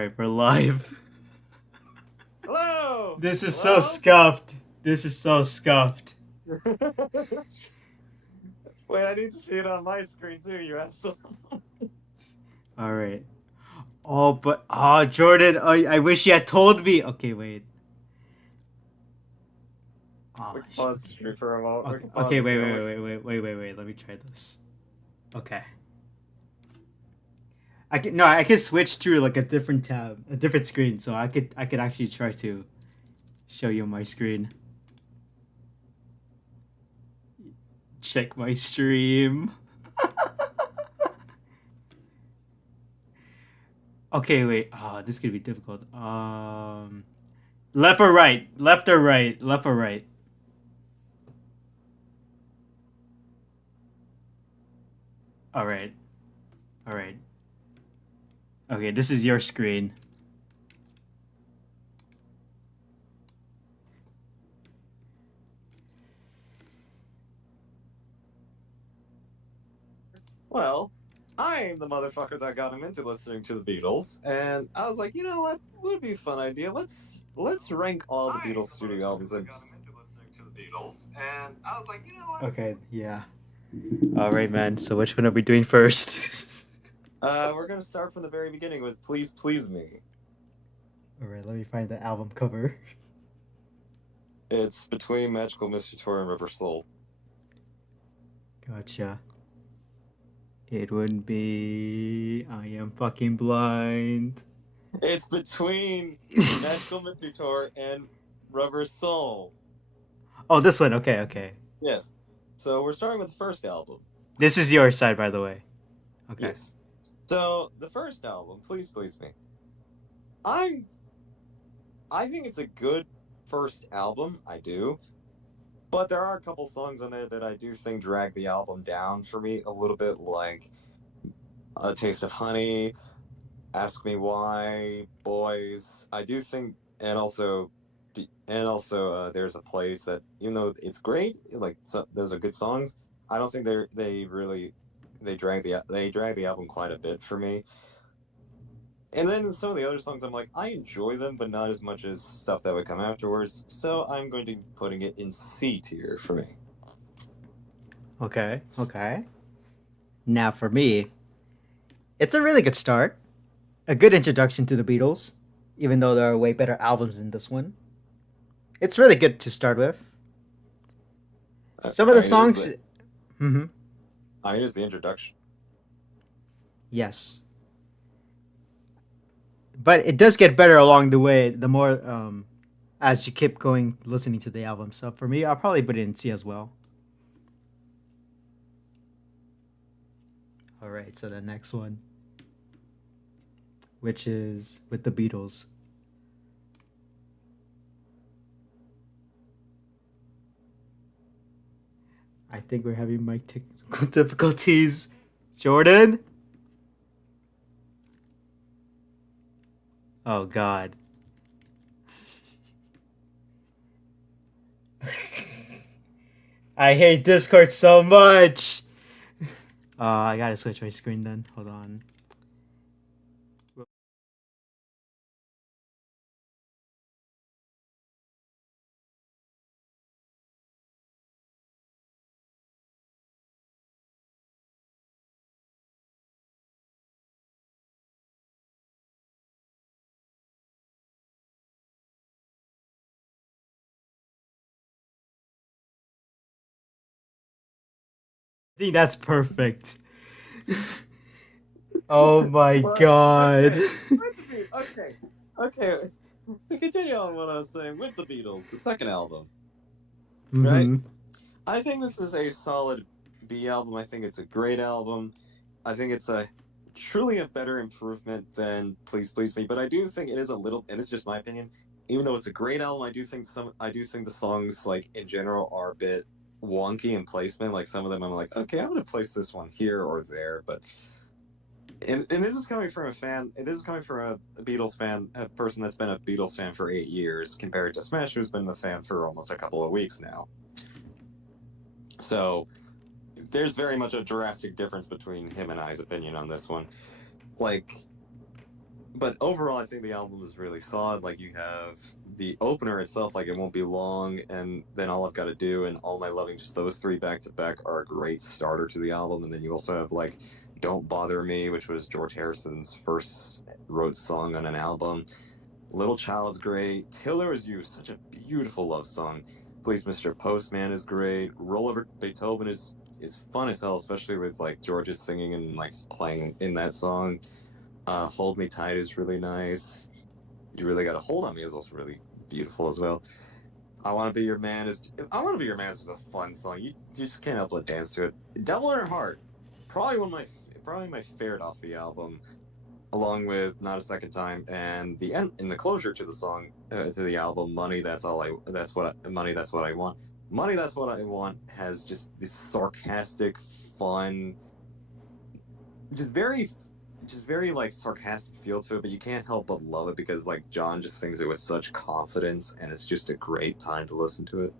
Alright, we're live. Hello! This is so Hello? scuffed. This is so scuffed. Wait, I need to see it on my screen too, you asshole. Alright. Oh, but. Oh, Jordan, I wish you had told me. Okay, wait. Oh, We can pause the stream for a moment. We Okay, can pause okay, it wait, for a wait, moment. wait, wait, wait, wait, wait. Let me try this. Okay. I can switch to like a different tab, a different screen, so I could actually try to show you my screen. Check my stream. Okay, wait. Oh, this could be difficult. Left or right? Left or right? Left or right? All right. All right. Okay, this is your screen. Well, I am the motherfucker that got him into listening to the Beatles, and I was like, you know what? Would be a fun idea. Let's rank all the Beatles studio albums and just... Okay, yeah. All right, man. So which one are we doing first? We're gonna start from the very beginning with "Please Please Me." All right, let me find the album cover. It's between Magical Mystery Tour and River Soul. Gotcha. It would be I Am Fucking Blind. It's between Magical Mystery Tour and Rubber Soul. Oh, this one. Okay, okay. Yes. So we're starting with the first album. This is your side, by the way. Okay. Yes. So the first album, Please Please Me. I think it's a good first album. I do. But there are a couple songs on there that I do think drag the album down for me a little bit, like A Taste of Honey, Ask Me Why, Boys. I do think, and also There's a Place, that even though it's great, like those are good songs, I don't think they drag the album quite a bit for me. And then some of the other songs, I'm like, I enjoy them, but not as much as stuff that would come afterwards. So I'm going to be putting it in C tier for me. Okay. Okay. Now for me, it's a really good start. A good introduction to the Beatles, even though there are way better albums than this one. It's really good to start with. Some of the songs. Mm-hmm. I mean, it's the introduction. Yes. But it does get better along the way, the more as you keep going listening to the album. So for me, I'll probably put it in C as well. All right, so the next one, which is with the Beatles. I think we're having mic technical difficulties. Jordan? Oh, God. I hate Discord so much. I gotta switch my screen then. Hold on. I think that's perfect. Oh my god. Okay. To continue on what I was saying with the Beatles, the second album, right? Mm-hmm. I think this is a solid B album. I think it's a great album. I think it's truly a better improvement than Please Please Me. But I do think it is a little, and it's just my opinion. Even though it's a great album, I do think the songs, like, in general, are a bit wonky in placement. Like, some of them I'm like, okay, I'm gonna place this one here or there, but and this is coming from a fan. This is coming from a Beatles fan, a person that's been a Beatles fan for 8 years, compared to Smash, who's been the fan for almost a couple of weeks now. So there's very much a drastic difference between him and I's opinion on this one. Like, but overall, I think the album is really solid. Like you have the opener itself, like it won't be long, and then all I've got to do and all my loving, just those three back to back are a great starter to the album. And then you also have like "Don't Bother Me," which was George Harrison's first wrote song on an album. "Little Child's" great. "Tiller Is You," such a beautiful love song. "Please, Mr. Postman" is great. "Roll Over Beethoven" is fun as hell, especially with like George's singing and like playing in that song. "Hold Me Tight" is really nice. "You Really Got a Hold on Me" is also really beautiful as well. "I Want to Be Your Man" is a fun song. You just can't help but dance to it. "Devil in Her Heart," probably one of my probably my favorite off the album, along with "Not a Second Time" and the end in the closure to the song to the album. "Money That's All I That's What Money That's What I Want." "Money That's What I Want" has just this sarcastic, fun, just very just very like sarcastic feel to it, but you can't help but love it because like John just sings it with such confidence and it's just a great time to listen to it.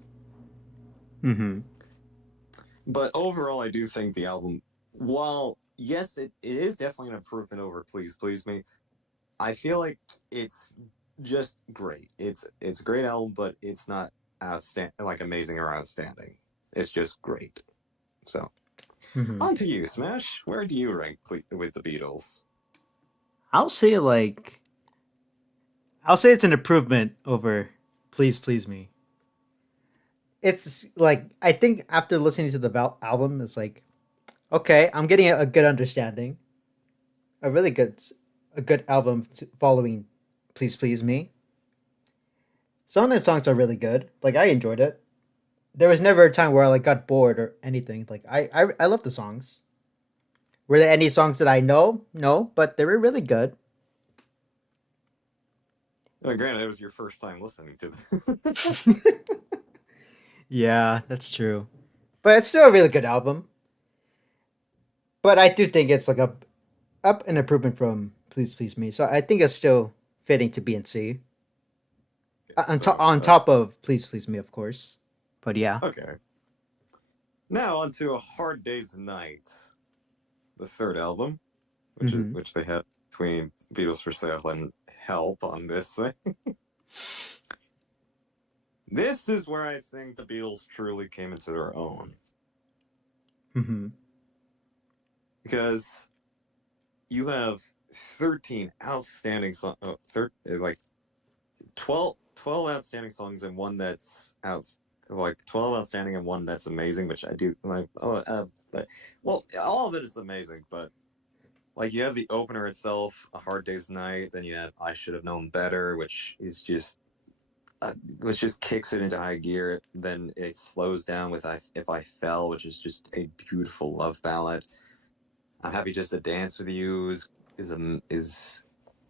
Mm-hmm. But overall, I do think the album, while yes, it is definitely an improvement over "Please Please Me," I feel like it's just great. It's a great album, but it's not outstanding, like amazing or outstanding. It's just great. So Mm-hmm. on to you, Smash. Where do you rank with the Beatles? I'll say like I'll say it's an improvement over Please Please Me. It's like I think after listening to the album, it's like okay, I'm getting a good understanding, a really a good album following Please Please Me. Some of the songs are really good. Like I enjoyed it. There was never a time where I like got bored or anything. Like I love the songs. Were there any songs that I know? No, but they were really good. Granted, it was your first time listening to them. Yeah, that's true. But it's still a really good album. But I do think it's like a up an improvement from Please Please Me. So I think it's still fitting to B and C. so, On top of Please Please Me, of course. But yeah. okay. Now on to "A Hard Day's Night," the third album, Mm-hmm. which they had between "Beatles for Sale" and "Help" on this thing. This is where I think the Beatles truly came into their own Mm-hmm. because you have 13 outstanding songs, like 12 outstanding songs and one that's like 12 outstanding and one that's amazing, which I do like. But well, all of it is amazing, but like you have the opener itself, "A Hard Day's Night," then you have "I Should Have Known Better," which just kicks it into high gear. Then it slows down with "If I Fell," which is just a beautiful love ballad. "I'm Happy Just to Dance with You" is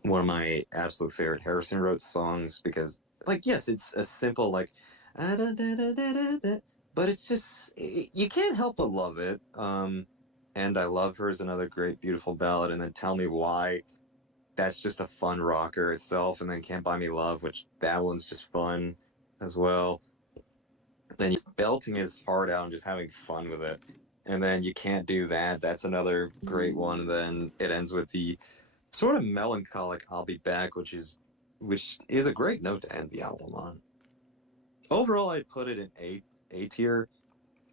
one of my absolute favorite Harrison wrote songs because, like, yes, it's a simple like, "Ah, da, da, da, da, da, da," but it's just you can't help but love it. And "I Love Her" is another great, beautiful ballad. And then "Tell Me Why," that's just a fun rocker itself. And then "Can't Buy Me Love," which that one's just fun as well. Then he's belting his heart out and just having fun with it. And then "You Can't Do That," that's another great one. And then it ends with the sort of melancholic "I'll Be Back," which is a great note to end the album on. Overall, I'd put it in A tier.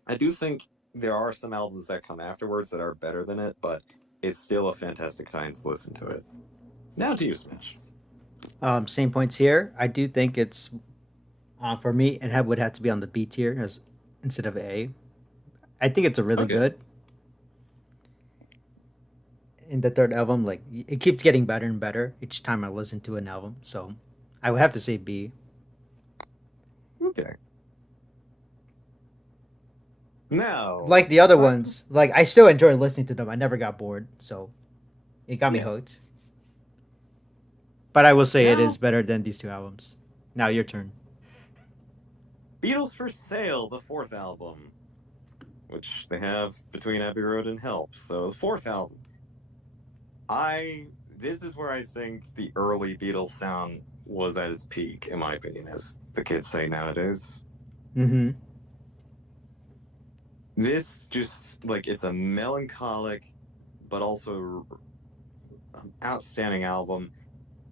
I do think there are some albums that come afterwards that are better than it, but it's still a fantastic time to listen to it. Now to you, Smash. Same points here. I do think it's for me. Would have to be on the B tier as instead of A. I think it's a really Okay. good in the third album. Like it keeps getting better and better each time I listen to an album. So I would have to say B. Okay. Now, Like the other I, ones, like I still enjoy listening to them. I never got bored, so it got me yeah. hooked. But I will say it is Now, better than these two albums. Now your turn. "Beatles for Sale," the fourth album, which they have between Abbey Road and "Help." So the fourth album. This is where I think the early Beatles sound was at its peak, in my opinion, as the kids say nowadays. Mm-hmm. This just like it's a melancholic but also outstanding album.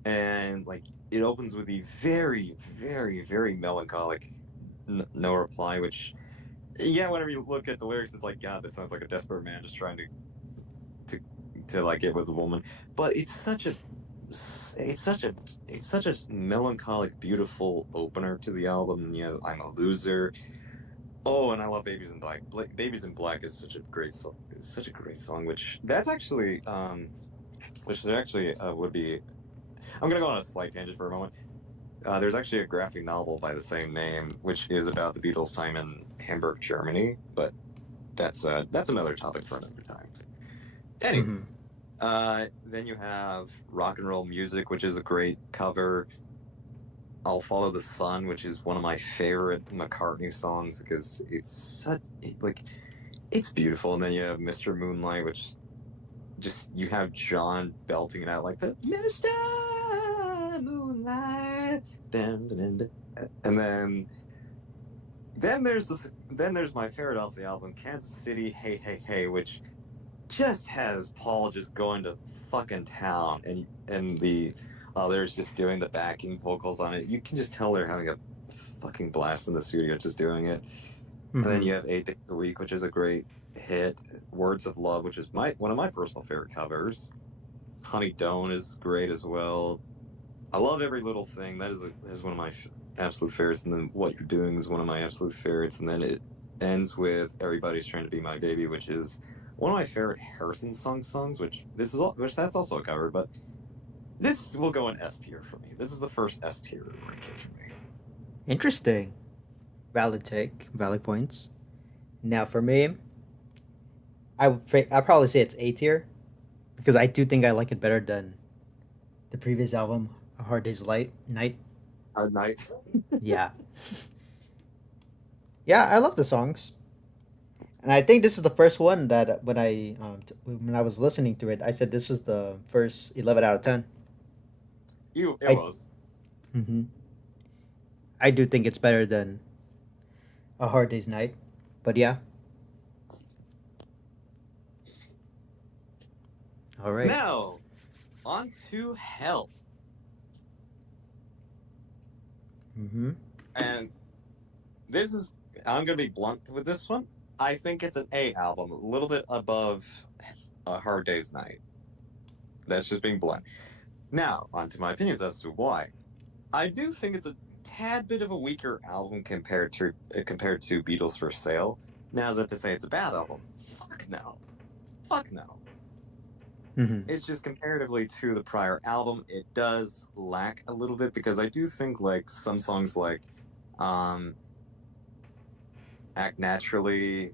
and like it opens with the very, very, very melancholic "No Reply," which yeah, whenever you look at the lyrics, it's like, God, this sounds like a desperate man just trying to to like get with a woman. But it's such a it's such a melancholic, beautiful opener to the album. You know, I'm a loser. Oh, and I love Babies in Black. Babies in Black is such a great song. It's such a great song. Which is actually would be. I'm gonna go on a slight tangent for a moment. There's actually a graphic novel by the same name, which is about the Beatles' time in Hamburg, Germany. But that's another topic for another time. Mm-hmm. Anyways, then you have Rock and Roll Music, which is a great cover. I'll Follow the Sun, which is one of my favorite McCartney songs because it's beautiful. And then you have Mr. Moonlight, which just you have John belting it out like the Mr. Moonlight. Dun, dun, dun, dun. And then there's my favorite off the album, Kansas City, Hey Hey Hey, which just has Paul just going to fucking town, and the others just doing the backing vocals on it. You can just tell they're having a fucking blast in the studio just doing it. And then Mm-hmm. you have 8 Days a Week, which is a great hit. Words of Love, which is my one of my personal favorite covers. Honey Don't is great as well. I love Every Little Thing. That is one of my absolute favorites. And then What You're Doing is one of my absolute favorites. And then it ends with Everybody's Trying to Be My Baby, which is one of my favorite Harrison songs. Which that's also a cover, but this will go in S tier for me. This is the first S tier ranking for me. Interesting. Valid take. Valid points. Now for me, I probably say it's A tier because I do think I like it better than the previous album, A Hard Day's Light Night. Hard Night. Yeah, yeah, I love the songs, and I think this is the first one that when I was listening to it, I said this was the first 11 out of 10. It I was. hmm I do think it's better than A Hard Day's Night, but yeah, all right. Now, on to Hell. Mm-hmm. And this is I'm gonna be blunt with this one. I think it's an A album, a little bit above A Hard Day's Night. That's just being blunt. Now, on to my opinions as to why. I do think it's a tad bit of a weaker album compared to Beatles for Sale. Now, is that to say it's a bad album? Fuck no. Fuck no. Mm-hmm. It's just comparatively to the prior album, it does lack a little bit because I do think like some songs like um Act Naturally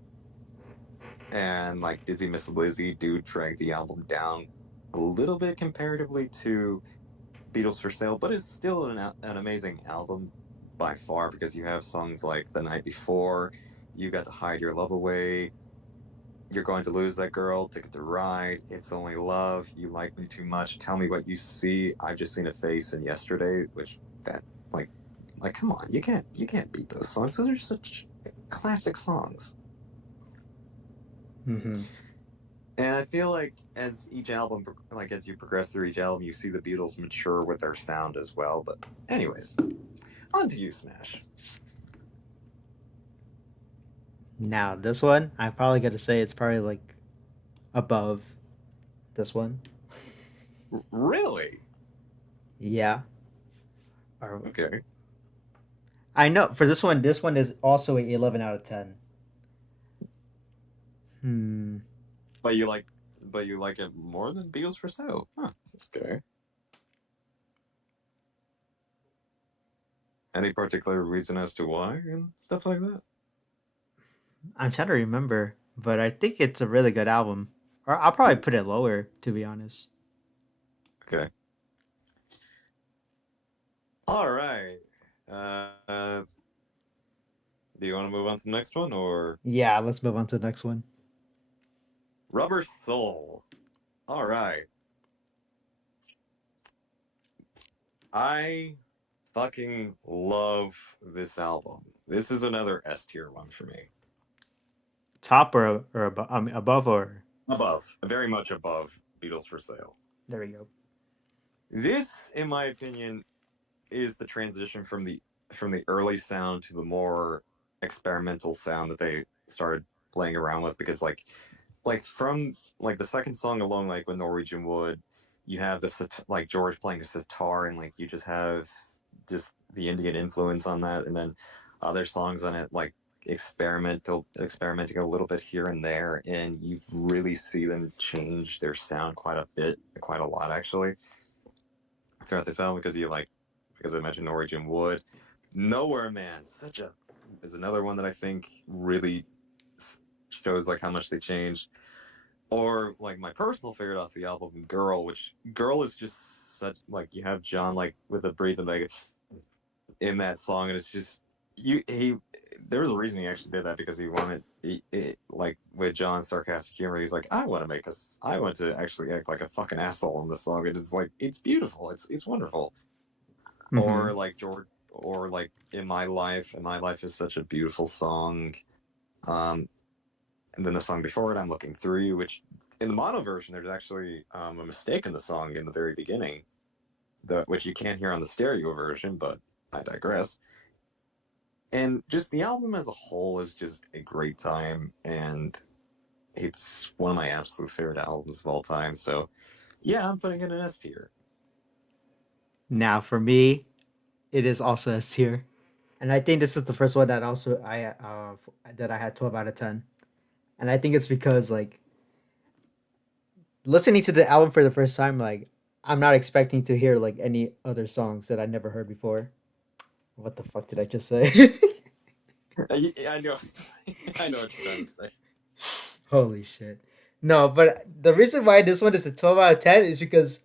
and like Dizzy Miss Lizzy do drag the album down a little bit comparatively to Beatles for Sale, but it's still an amazing album by far because you have songs like The Night Before, You Got to Hide Your Love Away, You're Going to Lose That Girl, Ticket to Ride, It's Only Love, You Like Me Too Much, Tell Me What You See, I've Just Seen a Face in Yesterday, which that like come on, you can't beat those songs. Those are such classic songs. Mm-hmm. And I feel like as you progress through each album, you see the Beatles mature with their sound as well. But anyways, on to you, Smash. Now this one, I'm probably gonna say it's probably like above this one. Really? Yeah. Or Okay. I know for this one is also a 11 out of 10. Hmm. But you like it more than Beatles for Sale? Huh. Okay. Any particular reason as to why and stuff like that? I'm trying to remember, but I think it's a really good album. Or I'll probably put it lower, to be honest. Okay. All right. Uh, do you want to move on to the next one or Yeah, let's move on to the next one. Rubber Soul? All right. I fucking love this album. This is another S tier one for me. Top or above? I mean, above or Above, very much above Beatles for Sale. there we go. This, in my opinion, is the transition from the early sound to the more experimental sound that they started playing around with because from like the second song alone, like with Norwegian Wood, you have this like George playing a sitar, and like you just have just the Indian influence on that, and then other songs on it like experimenting a little bit here and there, and you really see them change their sound quite a bit, quite a lot actually throughout this album because I mentioned Norwegian Wood, Nowhere Man, such a is another one that I think really shows like how much they changed. Or like my personal favorite off the album, Girl, which Girl is just such like you have John like with a breathing like in that song, and it's just you he. There was a reason he actually did that because he wanted like with John's sarcastic humor. He's like, I want to actually act like a fucking asshole in this song. It is like it's beautiful. It's wonderful. Mm-hmm. Or like George, or like In My Life is such a beautiful song. Um, and then the song before it, I'm Looking Through You, which in the mono version, there's actually a mistake in the song in the very beginning, which you can't hear on the stereo version, but I digress. And just the album as a whole is just a great time, and it's one of my absolute favorite albums of all time. So, yeah, I'm putting it in S tier. Now for me, it is also S tier, and I think this is the first one that also that I had 12 out of 10, and I think it's because like listening to the album for the first time, like I'm not expecting to hear like any other songs that I never heard before. What the fuck did I just say? I know, I know what you're trying to say. Holy shit. No, but the reason why this one is a 12 out of 10 is because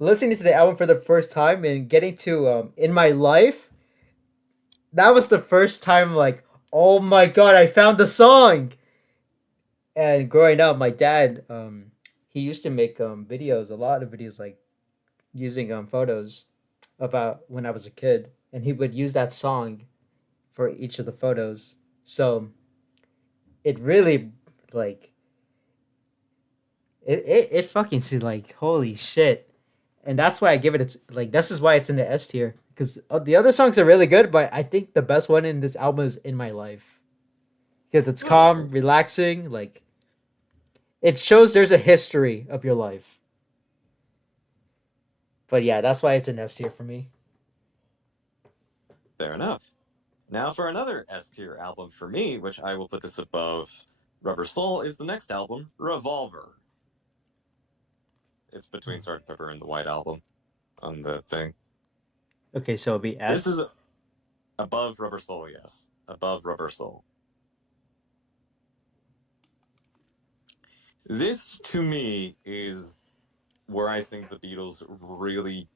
listening to the album for the first time and getting to In My Life, that was the first time like, oh my god, I found the song. And growing up, my dad, he used to make videos, a lot of videos like using photos about when I was a kid, and he would use that song for each of the photos. So it really like it fucking seemed like holy shit, and that's why I give it. It's like this is why it's in the S tier because the other songs are really good, but I think the best one in this album is In My Life because it's Oh, calm, relaxing. Like it shows there's a history of your life. But yeah, that's why it's an S tier for me. fair enough. Now for another S tier album for me, which I will put this above Rubber Soul, is the next album, Revolver. It's between Sgt. Pepper and the White Album on the thing. Okay, so it'll be This is S. above Rubber Soul, yes. Above Rubber Soul. This, to me, is where I think the Beatles really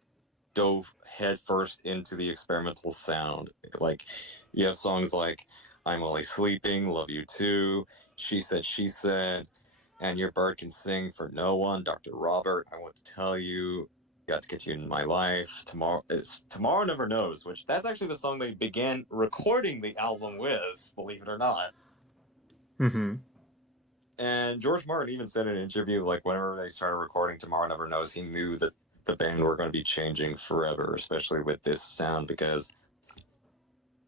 dove headfirst into the experimental sound. Like, you have songs like I'm Only Sleeping, Love You Too, She Said, and Your Bird Can Sing for No One, Dr. Robert, I Want to Tell You, Got to Get You in My Life, Tomorrow Never Knows, which that's actually the song they began recording the album with, believe it or not. Mm-hmm. And George Martin even said in an interview, like whenever they started recording Tomorrow Never Knows, he knew that the band were going to be changing forever, especially with this sound, because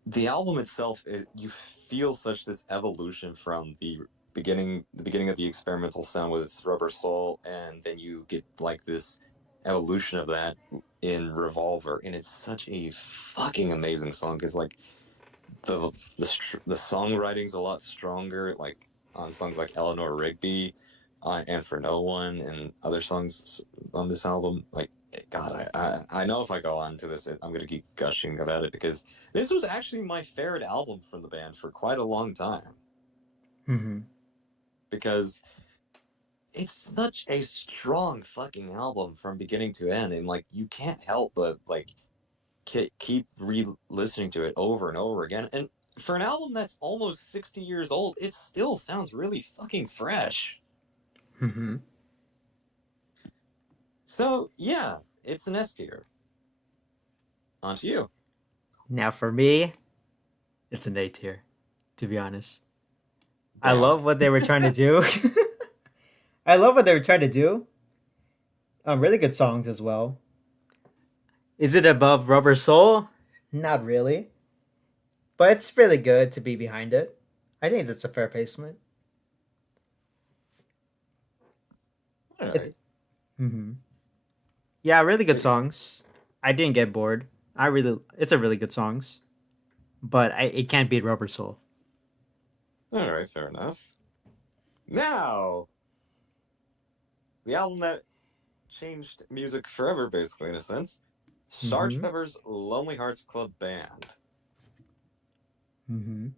the album itself, you feel such this evolution from the beginning of the experimental sound with its Rubber Soul, and then you get like this evolution of that in Revolver, and it's such a fucking amazing song because like the songwriting's a lot stronger, like on songs like Eleanor Rigby, and For No One, and other songs on this album. Like, God, I know if I go on to this, I'm gonna keep gushing about it because this was actually my favorite album from the band for quite a long time Mm-hmm. because it's such a strong fucking album from beginning to end, and like you can't help but like keep re-listening to it over and over again. And for an album that's almost 60 years old, it still sounds really fucking fresh. Mm-hmm. So yeah, it's an S tier. On to you. Now for me, it's an A tier. To be honest, I Damn. love what they were trying to do. I love what they were trying to do. Really good songs as well. Is it above Rubber Soul? Not really, but it's really good to be behind it. I think that's a fair placement. All right. It, hmm Yeah, really good songs. I didn't get bored. It's a really good songs, but it can't beat Rubber Soul. All right, fair enough. Now, the album that changed music forever, basically, in a sense. Sgt. Mm-hmm. Pepper's Lonely Hearts Club Band. Mm-hmm.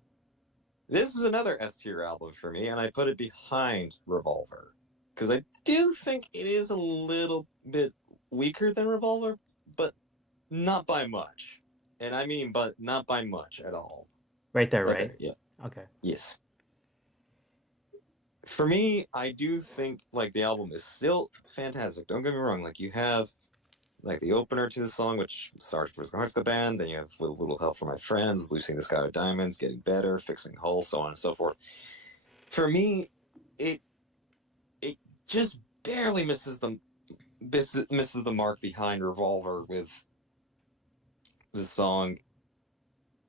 This is another S tier album for me, and I put it behind Revolver. Because I do think it is a little bit weaker than Revolver, but not by much. And I mean, but not by much at all. Right there, Right right? there, yeah. Okay. Yes. For me, I do think like the album is still fantastic. Don't get me wrong. Like you have like the opener to the song, which starts with the Hearts Club Band. Then you have with a little help from my friends, Losing the Sky with Diamonds, Getting Better, Fixing Holes, so on and so forth. For me, it it just barely misses the mark behind Revolver with the song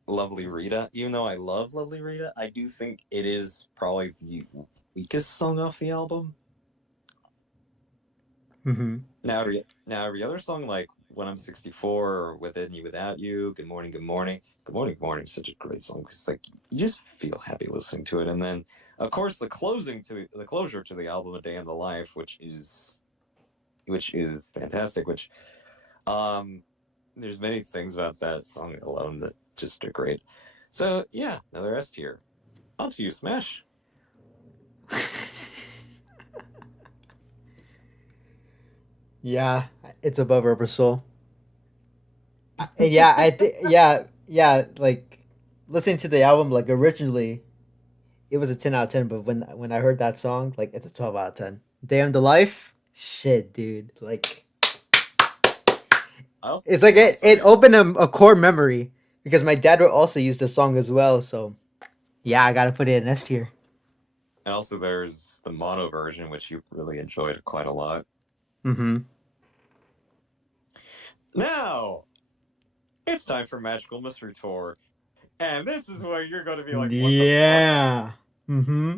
Lovely Rita. Even though I love Lovely Rita, I do think it is probably the weakest song off the album. Mm-hmm. Now every other song like When I'm 64 or Within You Without You, Good Morning, Good Morning, Good Morning, Good Morning is such a great song because like you just feel happy listening to it. And then of course the closure to the album, A Day in the Life, which is fantastic. Which there's many things about that song alone that just are great. So yeah, another S tier. On to you, Smash. Yeah, it's above Rubber Soul. And yeah, yeah. Like listening to the album, like originally, it was a 10 out of 10. But when I heard that song, like it's a 12 out of 10. Day of the Life, shit, dude. Like I also it's like I also it opened a core memory because my dad would also use the song as well. So yeah, I gotta put it in S tier. and also there's the mono version, which you really enjoyed quite a lot. Mm-hmm. Now it's time for Magical Mystery Tour. And this is where you're going to be like, what the fuck? Yeah. Mm-hmm.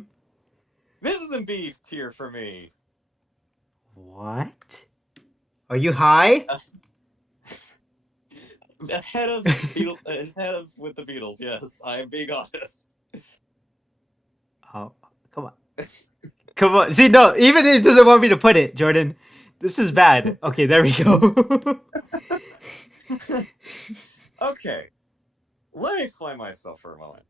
This is in beef tier for me. What? Are you high? Ahead of ahead of with the Beatles. Yes, I am being honest. Oh, come on. Come on. See, no, even it doesn't want me to put it, Jordan. This is bad. Okay, there we go. Okay, let me explain myself for a moment.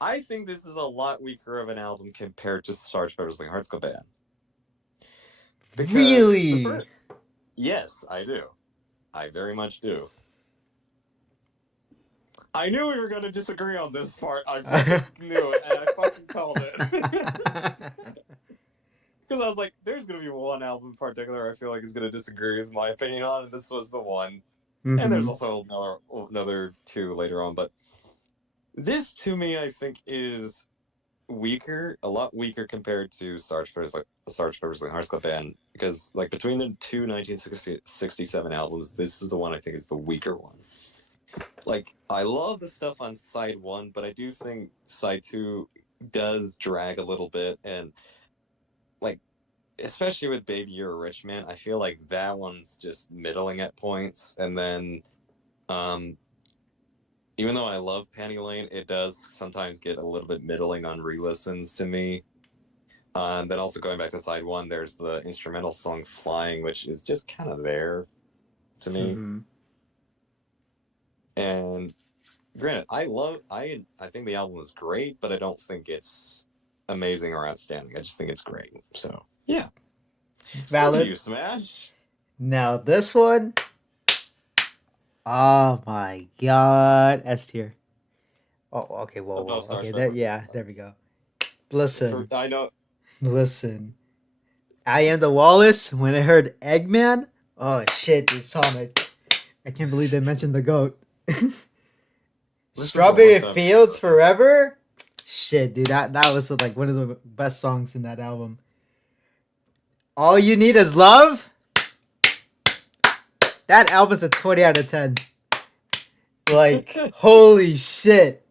I think this is a lot weaker of an album compared to Sgt. Pepper's Lonely Hearts Club Band because the Really? first. Yes, I do. I very much do. I knew we were going to disagree on this part. I fucking knew it, and I fucking called it. Because I was like, there's going to be one album in particular I feel like is going to disagree with my opinion on, and this was the one. And there's Mm-hmm. also another two later on, but this to me, I think, is weaker, a lot weaker compared to Sgt. Pepper's Lonely Hearts Club Band, because like between the two 1967 albums, this is the one I think is the weaker one. Like I love the stuff on side one, but I do think side two does drag a little bit, and like especially with Baby You're a Rich Man, I feel like that one's just middling at points, and then um even though I love Penny Lane, it does sometimes get a little bit middling on re-listens to me. And then also going back to side one, there's the instrumental song "Flying," which is just kind of there to me. Mm-hmm. And granted, I think the album is great, but I don't think it's amazing or outstanding. I just think it's great. So yeah, on to Valid. you, Smash. Now this one. Oh my god. S tier. Oh, okay. Whoa, Above whoa. Star Okay. There. Pepper. Yeah. There we go. Listen. I know. Listen. I am the Wallace. When I heard Eggman. Oh shit, this song. I can't believe they mentioned the goat. This is a Strawberry one-time. Fields Forever. Shit, dude, that was like one of the best songs in that album. All You Need Is Love. That album's a 20 out of 10. Like, holy shit.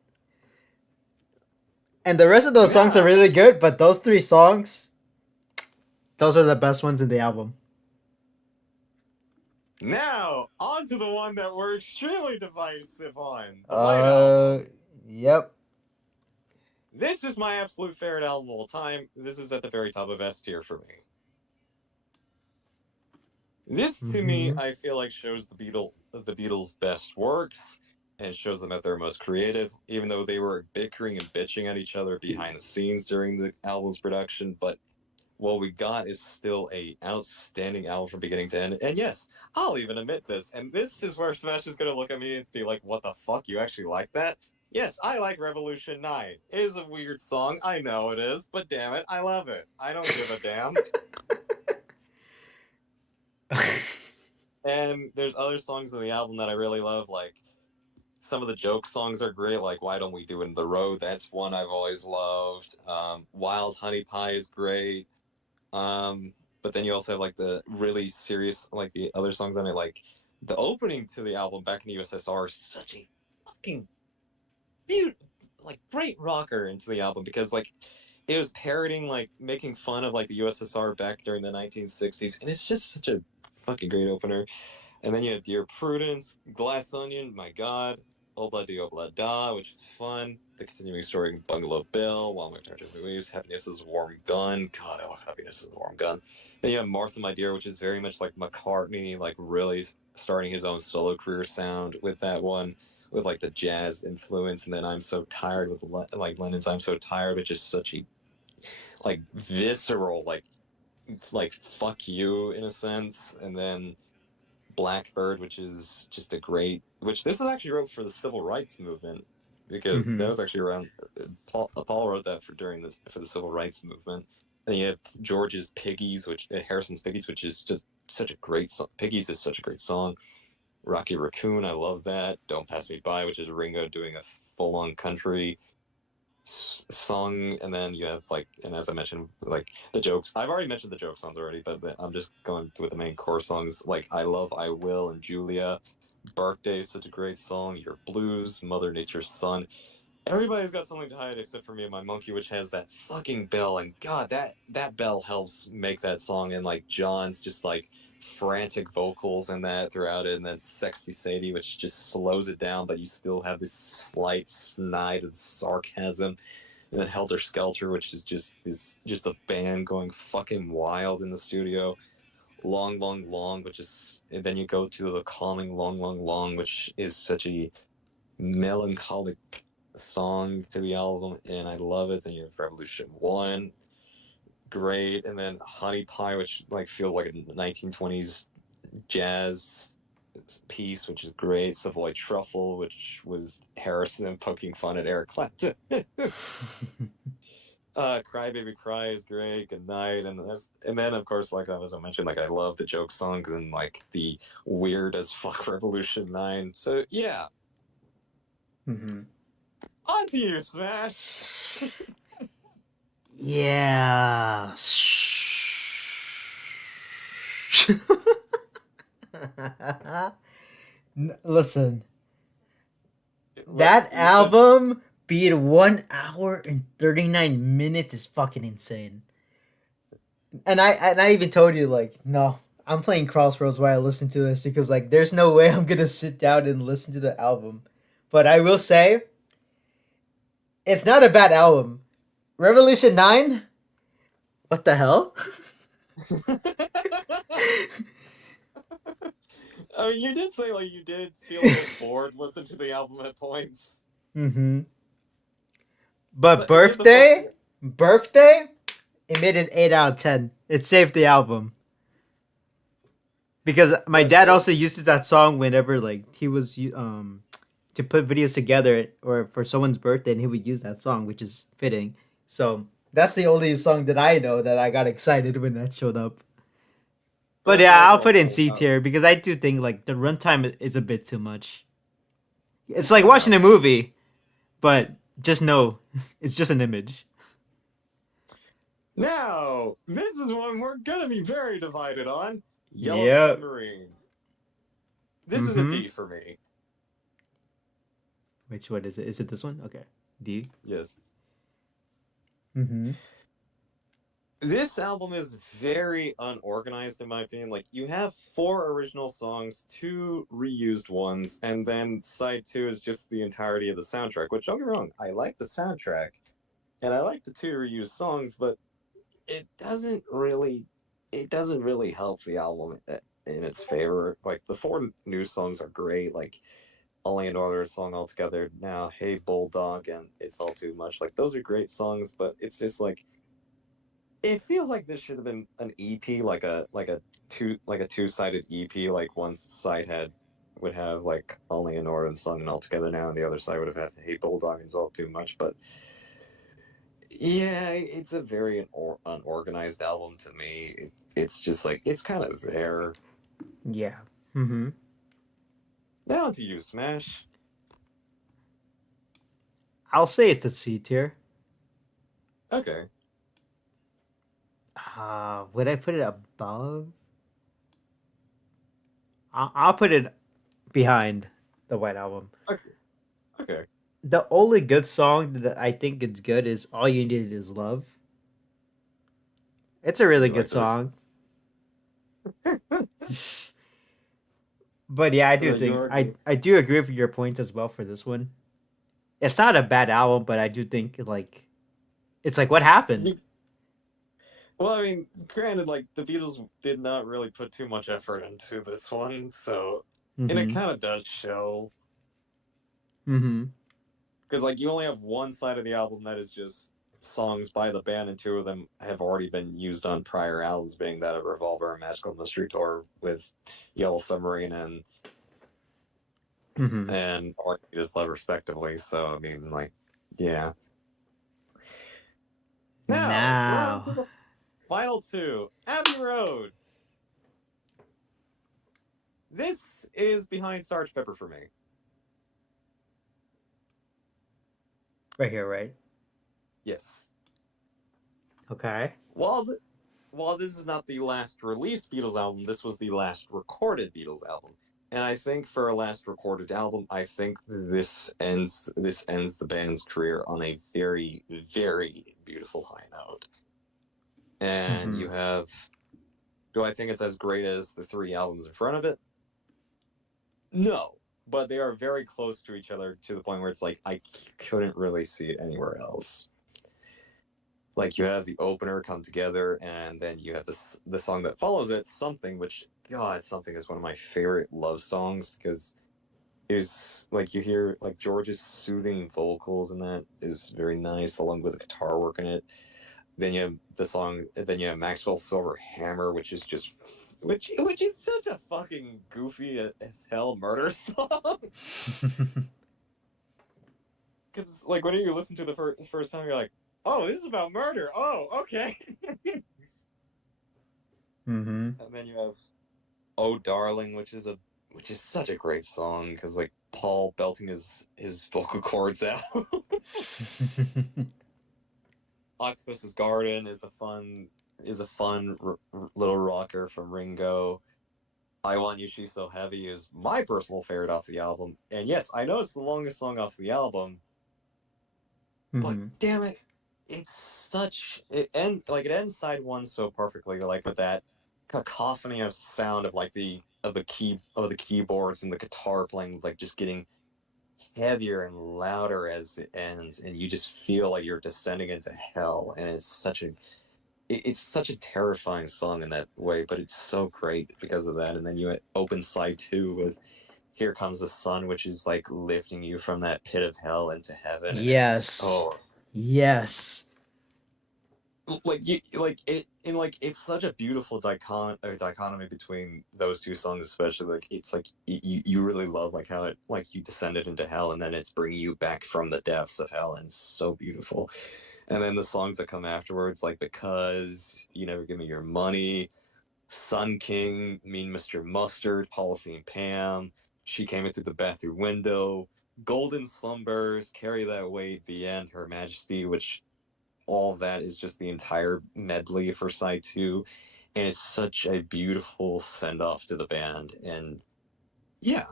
And the rest of those songs are Now, really good, but those three songs, those are the best ones in the album. now, on to the one that we're extremely divisive on, the White Uh, Album. yep. This is my absolute favorite album of all time. This is at the very top of S tier for me. This, to me, Mm-hmm. I feel like shows the Beatles' best works and shows them at their most creative, even though they were bickering and bitching at each other behind the scenes during the album's production. But what we got is still a outstanding album from beginning to end. And yes, I'll even admit this. And this is where Smash is gonna look at me and be like, "What the fuck? You actually like that?" Yes, I like Revolution 9. It is a weird song. I know it is, but damn it, I love it. I don't give a damn. And there's other songs in the album that I really love, like some of the joke songs are great, like "Why Don't We Do It in the Road?" That's one I've always loved. "Wild Honey Pie" is great. But then you also have like the really serious, like the other songs on it, like the opening to the album "Back in the USSR" is such a fucking beautiful, like great rocker into the album because like it was parodying, like making fun of like the USSR back during the 1960s, and it's just such a fucking great opener. And then you have Dear Prudence, Glass Onion, my god, Obla Di Obla Da, which is fun. The continuing story of Bungalow Bill, While My Charges Me Waves, Happiness is a Warm Gun. God, I love Happiness is a Warm Gun. Then you have Martha, My Dear, which is very much like McCartney, like really starting his own solo career sound with that one, with like the jazz influence. And then I'm So Tired with like Lennon's I'm So Tired, which is such a like visceral, like fuck you in a sense. And then Blackbird, which is just a great, which this is actually wrote for the civil rights movement because that Mm-hmm. was actually around. Paul wrote that for during this for the civil rights movement. And you have George's Piggies, which Harrison's Piggies, which is just such a great song. Piggies is such a great song. Rocky Raccoon, I love that. Don't Pass Me By, which is Ringo doing a full on country song. And then you have like, and as I mentioned, like the jokes. I've already mentioned the joke songs already, but I'm just going with the main core songs like I Love, I Will, and Julia. Birthday is such a great song. Your Blues, Mother Nature's Son. Everybody's got something to hide except for me and my monkey, which has that fucking bell. And God, that bell helps make that song. And like John's just like frantic vocals in that throughout it, and then Sexy Sadie, which just slows it down, but you still have this slight snide of sarcasm. And then Helter Skelter, which is just a band going fucking wild in the studio. Long, long, long, which is, and then you go to the calming Long, Long, Long, which is such a melancholic song to the album, and I love it. Then you have Revolution 1, great, and then Honey Pie, which like feels like a 1920s jazz piece, which is great. Savoy Truffle, which was Harrison poking fun at Eric Clapton. Cry Baby Cry is great. Good night, and then of course, like as I mentioned, like I love the joke songs and like the weird as fuck Revolution 9. So yeah, Mm-hmm. on to you, Smash. Yeah. Listen, What that you said? album being 1 hour and 39 minutes is fucking insane. And I even told you like, no, I'm playing Crossroads while I listen to this because like there's no way I'm gonna sit down and listen to the album. But I will say, it's not a bad album. Revolution 9? What the hell? I mean, you did say like you did feel a bit bored listening to the album at points, Mm-hmm. But but get the fuck. birthday, it made an 8 out of 10. It saved the album because my But dad also uses that song whenever like he was to put videos together or for someone's birthday, and he would use that song, which is fitting. So that's the only song that I know that I got excited when that showed up. But but yeah, like I'll put it in also, C tier because I do think like the runtime is a bit too much. It's like fair watching enough. a movie, but just know it's just an image. Now this is one we're gonna be very divided on. Yellow Yep. Submarine. This is a Mm-hmm. D for me. Which one is it? Is it this one? Okay. D. Yes. Mm-hmm. This album is very unorganized in my opinion. Like you have four original songs, two reused ones, and then side two is just the entirety of the soundtrack. Which don't get me wrong, I like the soundtrack and I like the two reused songs, but it doesn't really it doesn't really help the album in its favor. Like the four new songs are great, like Only Another Song Altogether now, Hey Bulldog, and It's All Too Much. Like those are great songs, but it's just like it feels like this should have been an EP, like a two-sided EP. Like one side would have like Only a Northern Song and All Together Now, and the other side would have had Hey Bulldog and It's All Too Much. But yeah, it's a very unorganized album to me. It's just like it's kind of there. Yeah. Mm-hmm. Now to you, Smash. I'll say it's a C tier. Okay, Would I put it above? I'll put it behind the White Album. okay, okay. The only good song that I think is good is "All You Need Is Love." It's a really You good like that? song. But yeah, I do You think already. I do agree with your points as well for this one. It's not a bad album, but I do think like it's like what happened. You, well, I mean, granted, like the Beatles did not really put too much effort into this one, so and it Mm-hmm. kind of does show Mm-hmm. because like you only have one side of the album that is just songs by the band, and two of them have already been used on prior albums, being that of Revolver and Magical Mystery Tour with Yellow Submarine Mm-hmm. and All You Need Is Love, respectively. So I mean, like, yeah. Now we're on to Now, the final two, Abbey Road. This is behind Sgt. Pepper for me. right here, right? Yes. Okay. While th- while this is not the last released Beatles album, this was the last recorded Beatles album. And I think for a last recorded album, I think this ends the band's career on a very, very beautiful high note. And Mm-hmm. you have, do I think it's as great as the three albums in front of it? No. But they are very close to each other to the point where it's like I couldn't really see it anywhere else. Like you have the opener come together, and then you have the song that follows it, Something, which God, Something is one of my favorite love songs because is like you hear like George's soothing vocals, and that is very nice along with the guitar work in it. Then you have the song, then you have Maxwell's Silver Hammer, which is just which is such a fucking goofy as hell murder song. Because like when you listen to the first time, you're like, oh, this is about murder. Oh, okay. mm-hmm. And then you have "Oh Darling," which is such a great song because like Paul belting his vocal cords out. "Octopus's Garden" is a fun little rocker from Ringo. "I Want You, She's So Heavy" is my personal favorite off the album. And yes, I know it's the longest song off the album, but mm-hmm. damn it, it ends side one so perfectly, like with that cacophony of sound of like the keyboards and the guitar playing, like just getting heavier and louder as it ends, and you just feel like you're descending into hell. And it's such a terrifying song in that way, but it's so great because of that. And then you open side two with "Here Comes the Sun," which is like lifting you from that pit of hell into heaven, and it's Yes. oh, Yes. like you like it and like it's such a beautiful dichotomy between those two songs, especially like it's like you really love like how it like you descended into hell, and then it's bringing you back from the depths of hell, and it's so beautiful. And then the songs that come afterwards, like "Because," "You Never Give Me Your Money," "Sun King," "Mean Mr. Mustard," "Policy and Pam," "She Came In Through the Bathroom Window," "Golden Slumbers," "Carry That Weight," "The End," "Her Majesty," which all of that is just the entire medley for side two, and it's such a beautiful send off to the band. And Yeah,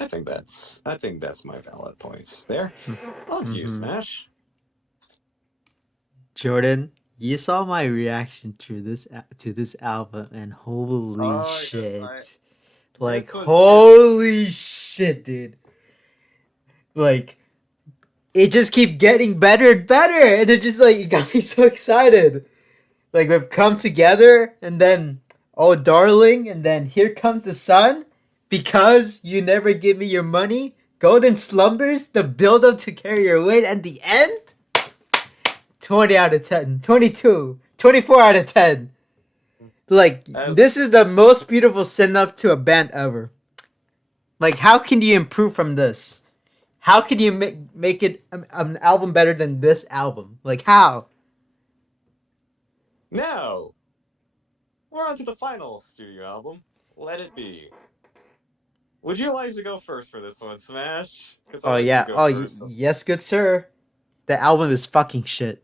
I think that's my valid points there. On to you, Mm-hmm. Smash. Jordan, you saw my reaction to this album, and holy Oh, I shit! Like this was it. holy shit, dude! Like it just keep getting better and better, and it just like it got me so excited. Like we've come together, and then oh darling, and then here comes the sun, because you never give me your money. Golden slumbers, the build up to carry your weight, and the end. 20 out of 10, 22, 24 out of 10. Like As this is the most beautiful send up to a band ever. Like how can you improve from this? How can you make it an album better than this album? Like how? now we're on to the final studio album. Let It Be. Would you like to go first for this one, Smash? Because I'll Oh let you yeah. go Oh first. yes, good sir. The album is fucking shit.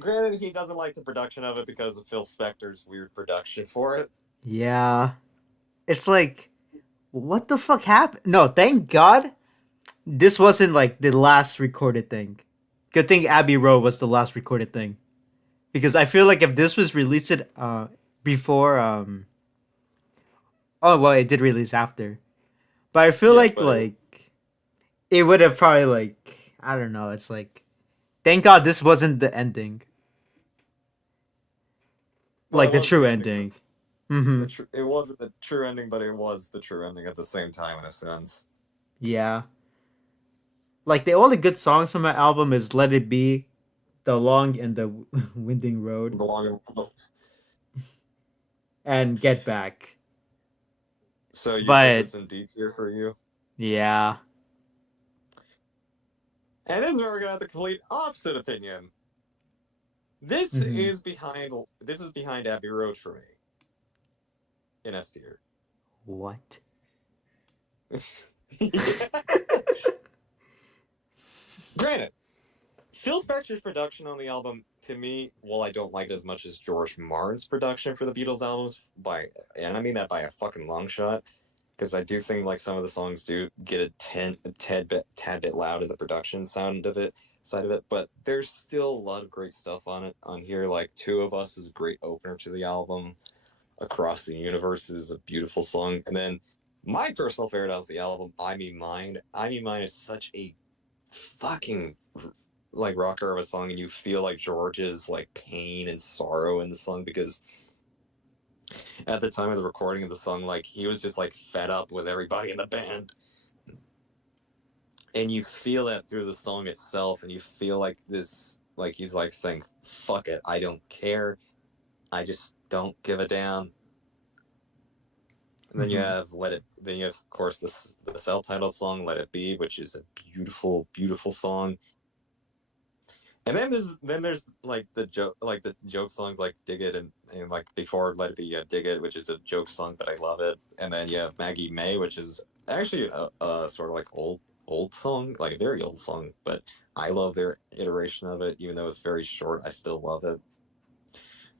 Granted, he doesn't like the production of it because of Phil Spector's weird production for it. Yeah. It's like what the fuck happened? No, thank God this wasn't like the last recorded thing. Good thing Abbey Road was the last recorded thing. Because I feel like if this was released before oh well it did release after. But I feel Yes, like but it, it would have probably like I don't know, it's like thank God this wasn't the ending. well, Like it the was true the ending. ending. Mhm. It wasn't the true ending, but it was the true ending at the same time in a sense. Yeah. Like the only good songs from my album is Let It Be, The Long and the Winding Road, The long and Get Back. so you put But this in D tier for you, yeah. and then we're gonna have the complete opposite opinion. Mhm. This is behind Abbey Road for me in S tier. What? Yeah. Granted, Phil Spector's production on the album, to me, while I don't like it as much as George Martin's production for the Beatles albums, and I mean that by a fucking long shot, because I do think like some of the songs do get tad bit loud in the production side of it, but there's still a lot of great stuff on here. Like Two of Us is a great opener to the album. Across the Universe is a beautiful song, and then my personal favorite of the album, I Mean Mine. I Mean Mine is such a fucking like rocker of a song, and you feel like George's like pain and sorrow in the song because at the time of the recording of the song, like he was just like fed up with everybody in the band, and you feel that through the song itself, and you feel like this, like he's like saying, "Fuck it, I don't care, I just don't give a damn." And then you Mhm. have Let It. Then you have, of course, the self-titled song "Let It Be," which is a beautiful, beautiful song. And then there's like the joke songs like Dig It and like before Let It Be Dig It, which is a joke song, but I love it. And then you have Maggie May, which is actually a sort of like old song, like a very old song, but I love their iteration of it, even though it's very short. I still love it.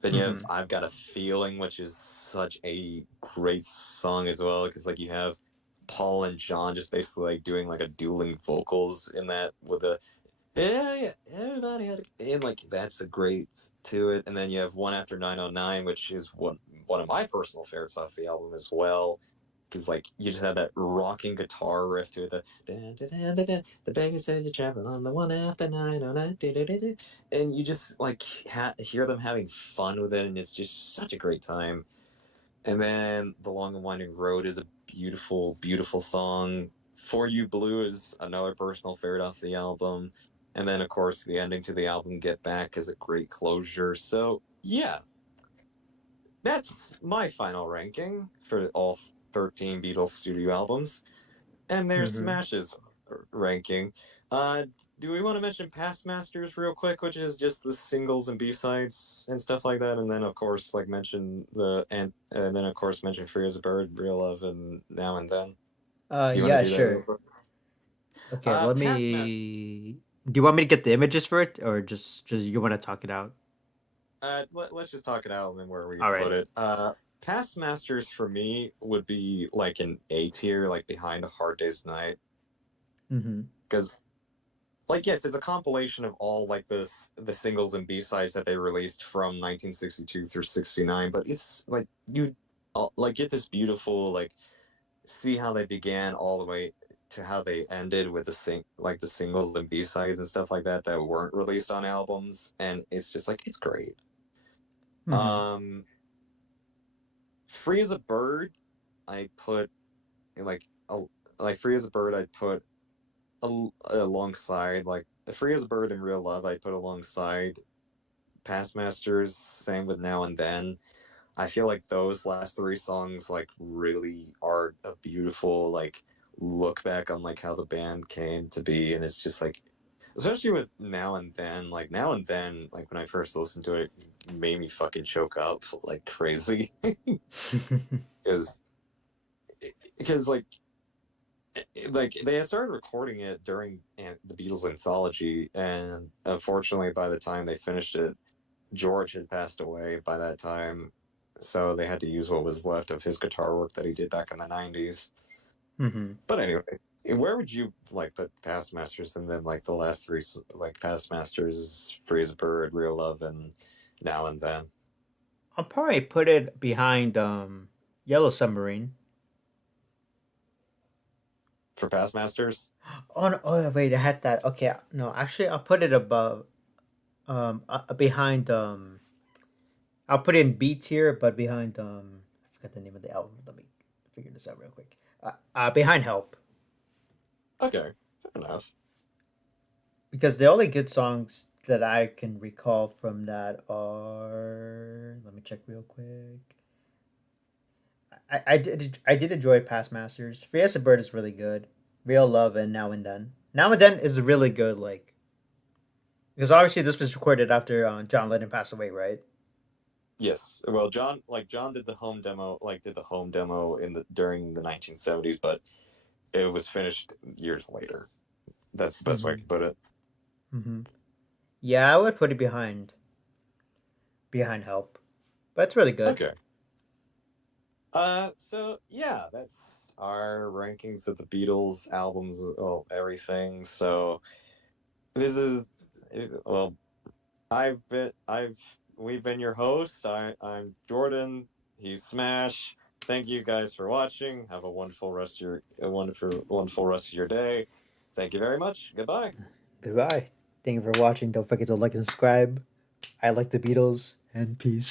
Then you have Mhm. I've Got a Feeling, which is such a great song as well, because like you have Paul and John just basically like doing like a dueling vocals in that with a yeah, everybody had and like that's a great to it. And then you have One After 909, which is one of my personal favorites off the album as well. Because like you just had that rocking guitar riff to it, the beggar said you're traveling on the one after 909, and you just like hear them having fun with it, and it's just such a great time. And then The Long and Winding Road is a beautiful, beautiful song. For You Blue is another personal favorite off the album. And then, of course, the ending to the album, Get Back, is a great closure. So, yeah, that's my final ranking for all 13 Beatles studio albums. And there's Mhm. Smash's ranking. Uh, do we want to mention Past Masters real quick, which is just the singles and B-sides and stuff like that, and then of course like mention and then of course mention Free as a Bird, Real Love, and Now and Then. Do you want to Yeah, do that real sure. quick? Okay, let Past Masters. me. Do you want me to get the images for it, or just you want to talk it out? let's just talk it out and where we All put right. it. Past Masters for me would be like an A tier, like behind a Hard Day's Night, Mm-hmm. because like yes, it's a compilation of all like the singles and B sides that they released from 1962 through 69. But it's like you like get this beautiful like see how they began all the way to how they ended with the singles and B sides and stuff like that that weren't released on albums, and it's just like it's great. Mm-hmm. Um, Free as a Bird, I put like a, like Free as a Bird, I put alongside like Free as a Bird and Real Love, I put alongside Past Masters. Same with Now and Then. I feel like those last three songs like really are a beautiful like look back on like how the band came to be, and it's just like especially with Now and Then, like Now and Then, like when I first listened to it, it made me fucking choke up like crazy because because like they had started recording it during the Beatles anthology, and unfortunately, by the time they finished it, George had passed away by that time, so they had to use what was left of his guitar work that he did back in the '90s. Mm-hmm. But anyway, where would you like put Past Masters, and then like the last three, like Past Masters, Free as a Bird, Real Love, and Now and Then I'll probably put it behind Yellow Submarine. for Past Masters? Oh no, oh wait, I had that. Okay, no, actually, I'll put it above, behind. I'll put it in B tier, but behind. I forgot the name of the album. Let me figure this out real quick. Behind Help, Okay, fair enough. because the only good songs that I can recall from that are. Let me check real quick. I did enjoy Past Masters. Free as a Bird is really good. Real Love and Now and Then. Now and Then is really good. Like, because obviously this was recorded after John Lennon passed away, right? Yes. Well, John did the home demo, did the home demo in the during the 1970s, but it was finished years later. That's the best way I Mm-hmm. can put it. Mm-hmm. Yeah, I would put it behind Help, but it's really good. Okay. So yeah, that's our rankings of the Beatles albums, well, everything. So this is well, I've we've been your host. I'm Jordan. He's Smash. Thank you guys for watching. Have a wonderful rest of your a wonderful rest of your day. Thank you very much. Goodbye. Goodbye. Thank you for watching. Don't forget to like and subscribe. I like the Beatles, and peace.